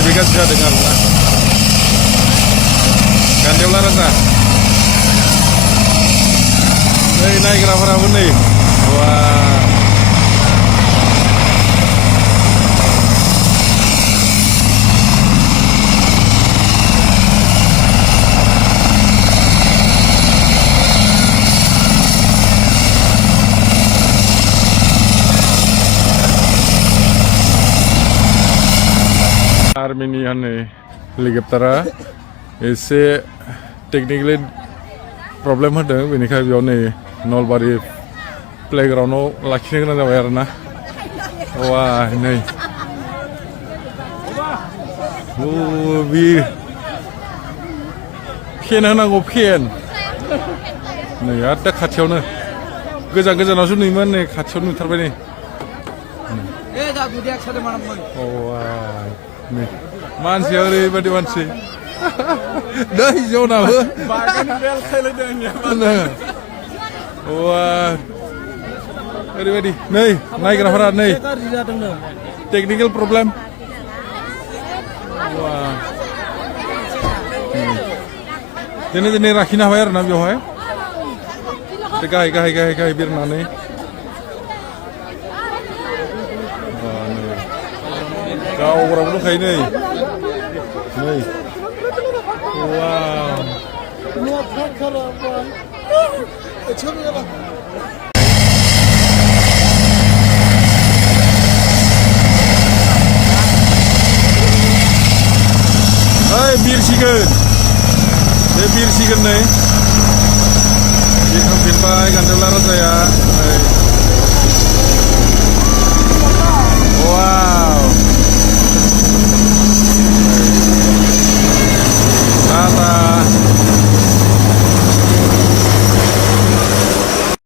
nैबे गाज्रि जादों आरोना गान्देवला राजा नै नायग्राफोराबो नै वा आर्मिनि हानै हेलिकप्टारा एसे टेकनिकेलि प्रब्लेम होदों बेनिखाय बेयाव नै नलबारि प्लेग्राउन्डआव लाखिनो गोनां जाबाय आरोना वा नै बे फेन होनांगौ फेन नै आरो दा खाथियावनो गोजान गोजानावसो नुयोमोन नै खाथियाव नुथारबाय नै नै मानसिया ओरैबायदि मानसि दै जनाबो वा ओरैबायदि नै नायग्राफोरा नै टेकनिकेल प्रब्लेम वा दिनै दिनै लाखिनो हाबाय आरोना बेवहाय गाहाय गाहाय गाहाय गाहाय बिरनानै गावग्राबो दंखायो नै नै वाव ओइ बिरसिगोन बे बिरसिगोन नै बिरखांफिनबाय गान्देवला राजाया